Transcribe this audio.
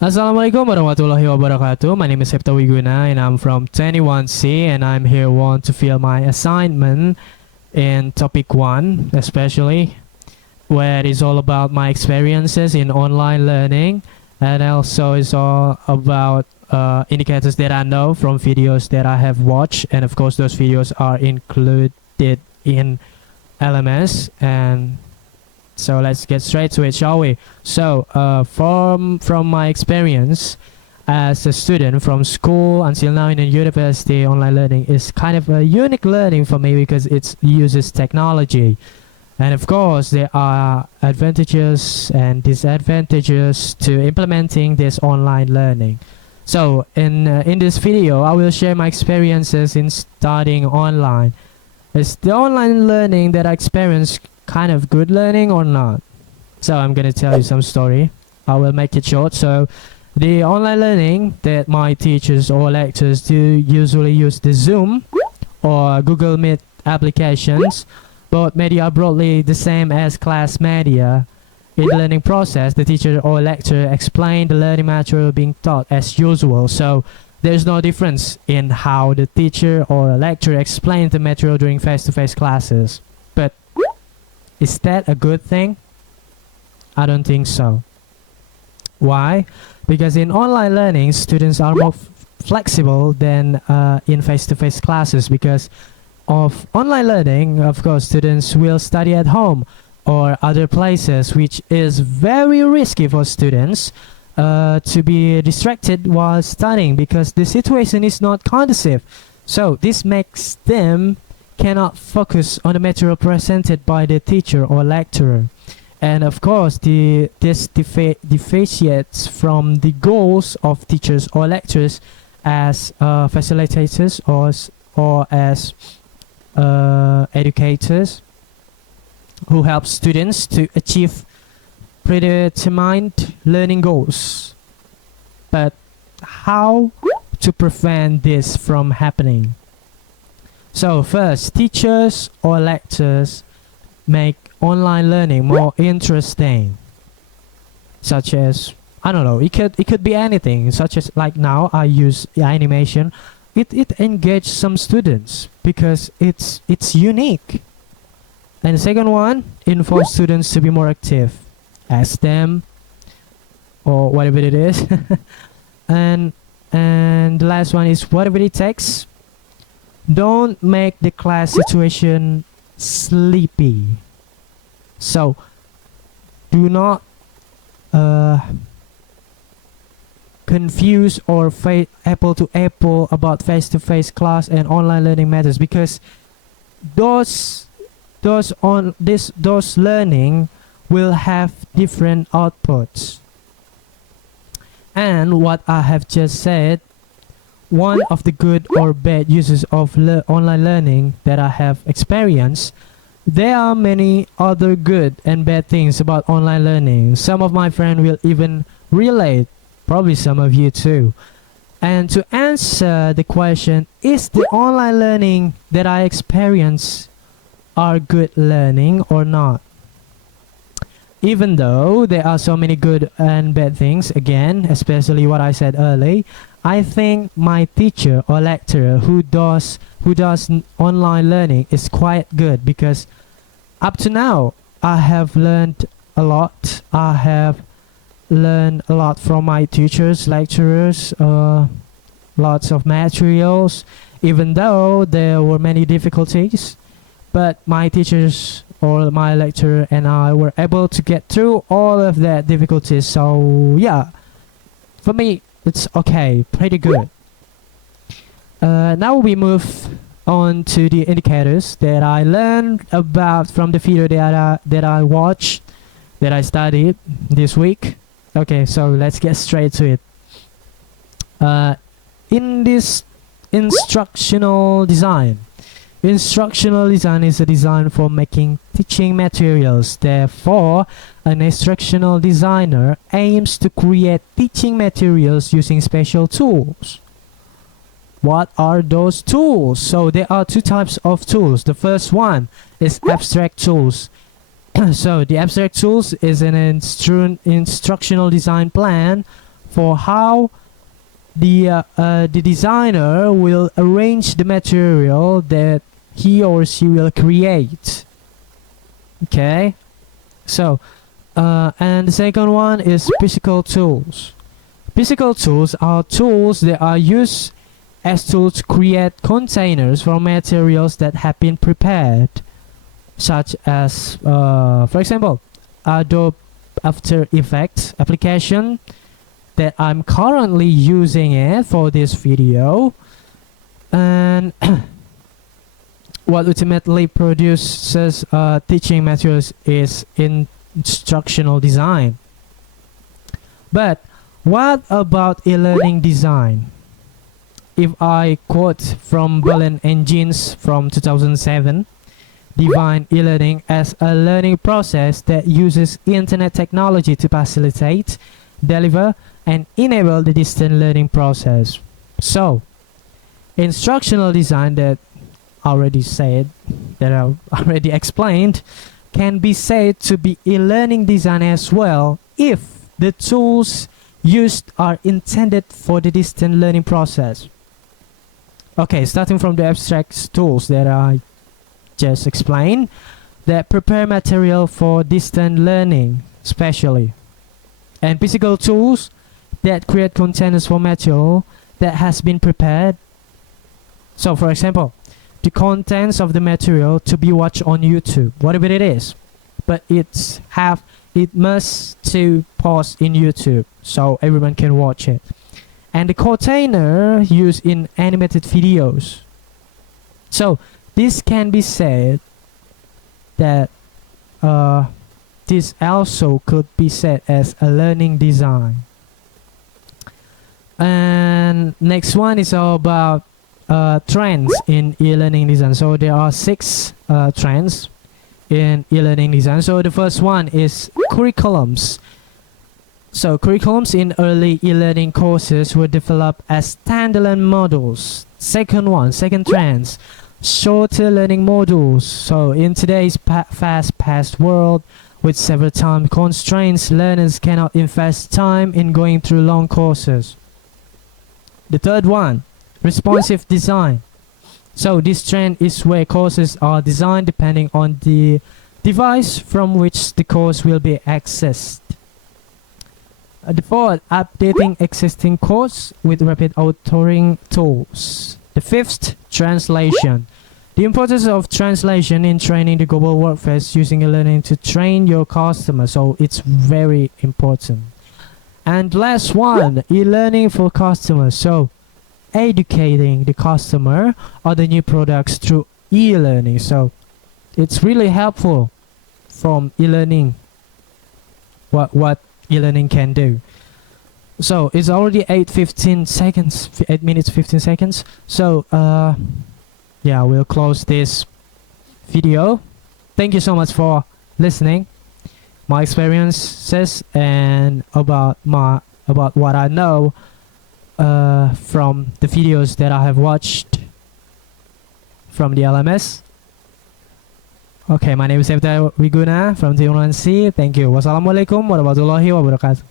Assalamualaikum warahmatullahi wabarakatuh. My name is Septa Wiguna and I'm from 21C and I'm here want to fill my assignment in topic 1 especially where it's all about my experiences in online learning and also it's all about indicators that I know from videos that I have watched, and of course those videos are included in LMS. And so let's get straight to it, shall we? So from my experience as a student from school until now in a university, online learning is kind of a unique learning for me because it uses technology. And of course, there are advantages and disadvantages to implementing this online learning. So in this video, I will share my experiences in studying online. Is the online learning that I experienced kind of good learning or not? So I'm gonna tell you some story. I will make it short. So the online learning that my teachers or lecturers do usually use the Zoom or Google Meet applications. Both media are broadly the same as class media. In the learning process, the teacher or lecturer explain the learning material being taught as usual. So there's no difference in how the teacher or lecturer explains the material during face-to-face classes. But is that a good thing? I don't think so. Why? Because in online learning, students are more flexible than in face-to-face classes. Because of online learning, of course, students will study at home or other places, which is very risky for students to be distracted while studying because the situation is not conducive. So this makes them cannot focus on the material presented by the teacher or lecturer. And of course, this deviates from the goals of teachers or lecturers as facilitators or as educators who help students to achieve predetermined learning goals. But how to prevent this from happening? So first, teachers or lecturers make online learning more interesting, such as, I don't know, it could be anything, such as like now I use animation. It engages some students because it's unique. And the second one, involves students to be more active. Ask them or whatever it is. and the last one is whatever it takes. Don't make the class situation sleepy. So do not confuse or apple to apple about face-to-face class and online learning methods, because those learning will have different outputs. And what I have just said, one of the good or bad uses of online learning that I have experienced, there are many other good and bad things about online learning. Some of my friends will even relate, probably some of you too. And to answer the question, is the online learning that I experience are good learning or not? Even though there are so many good and bad things, again, especially what I said earlier, I think my teacher or lecturer who does online learning is quite good, because up to now I have learned a lot. I have learned a lot from my teachers, lecturers, lots of materials, even though there were many difficulties. But my teachers or my lecturer and I were able to get through all of that difficulties. So yeah, for me it's okay, pretty good. Now we move on to the indicators that I learned about from the video that I watched, that I studied this week. Okay, so let's get straight to it. In this instructional design is a design for making teaching materials. Therefore, an instructional designer aims to create teaching materials using special tools. What are those tools? So there are two types of tools. The first one is abstract tools. So the abstract tools is an instructional design plan for how the designer will arrange the material that he or she will create. Okay, so and the second one is physical tools. Physical tools are tools that are used as tools to create containers from materials that have been prepared, such as for example Adobe After Effects application that I'm currently using it for this video, and what ultimately produces teaching materials is instructional design. But what about e-learning design? If I quote from Berlin Engines from 2007, define e-learning as a learning process that uses internet technology to facilitate, deliver, and enable the distant learning process. So, instructional design that I already explained can be said to be e-learning design as well if the tools used are intended for the distant learning process. Okay, starting from the abstract tools that I just explained that prepare material for distant learning, especially, and physical tools that create containers for material that has been prepared. So, for example, the contents of the material to be watched on YouTube, whatever it is, but it must to post in YouTube so everyone can watch it. And the container used in animated videos. So this can be said that this also could be said as a learning design. And next one is all about trends in e-learning design. So there are 6 trends in e-learning design. So the first one is curriculums. So curriculums in early e-learning courses were developed as standalone modules. Second trends, shorter learning modules. So in today's fast-paced world with several time constraints, learners cannot invest time in going through long courses. The third one, responsive design. So this trend is where courses are designed depending on the device from which the course will be accessed. The fourth, updating existing course with rapid authoring tools. The fifth, translation. The importance of translation in training the global workforce using e-learning to train your customers. So it's very important. And last one, e-learning for customers. So educating the customer on the new products through e-learning. So it's really helpful from e-learning what e-learning can do. So it's already 8 minutes 15 seconds. So yeah, we'll close this video. Thank you so much for listening my experiences and about what I know from the videos that I have watched from the LMS. Okay, my name is Septa Wiguna from T1C. Thank you. Wassalamualaikum warahmatullahi wabarakatuh.